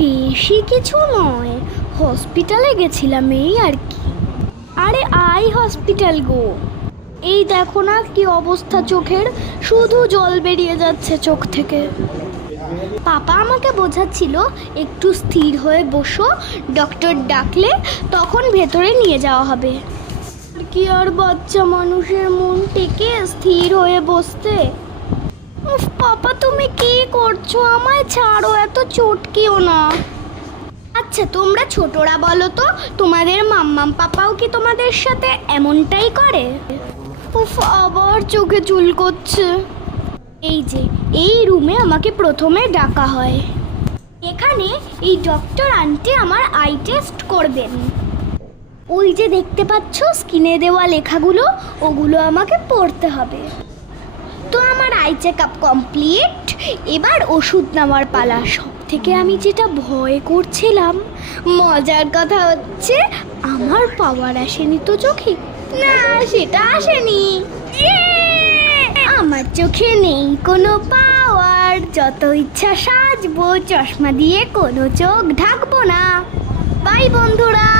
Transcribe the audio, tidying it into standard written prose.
বেশি কিছু নয়, হসপিটালে গেছিলাম এই আর কি। আরে আই হসপিটাল গো। এই দেখো না কি অবস্থা চোখের, শুধু জল বেরিয়ে যাচ্ছে চোখ থেকে। পাপা আমাকে বোঝাচ্ছিল একটু স্থির হয়ে বসো, ডক্টর ডাকলে তখন ভেতরে নিয়ে যাওয়া হবে। কি আর বাচ্চা মানুষের মন থেকে স্থির হয়ে বসতে। উফ পাপা তুমি কি করছো, আমায় ছাড়ো, এত চটকিও না। আচ্ছা তোমরা ছোটরা বলো তো, তোমাদের মাম্মাম পাপাও কি তোমাদের সাথে এমনটাই করে? উফ আবার চোখে চুল করছে। এই যে এই রুমে আমাকে প্রথমে ডাকা হয়। এখানে এই ডক্টর আন্টি আমার আই টেস্ট করবেন। ওই যে দেখতে পাচ্ছ স্ক্রিনে দেওয়া লেখাগুলো, ওগুলো আমাকে পড়তে হবে। তো আমার আই চেক আপ কমপ্লিট, এবার ওষুধ নেওয়ার পালা। সব থেকে আমি যেটা ভয় করছিলাম, মজার কথা হচ্ছে আমার পাওয়ার আসেনি তো চোখে। না সেটা আসেনি, আমার চোখে নেই কোনো পাওয়ার। যত ইচ্ছা সাজবো, চশমা দিয়ে কোনো চোখ ঢাকবো না। বাই বন্ধুরা।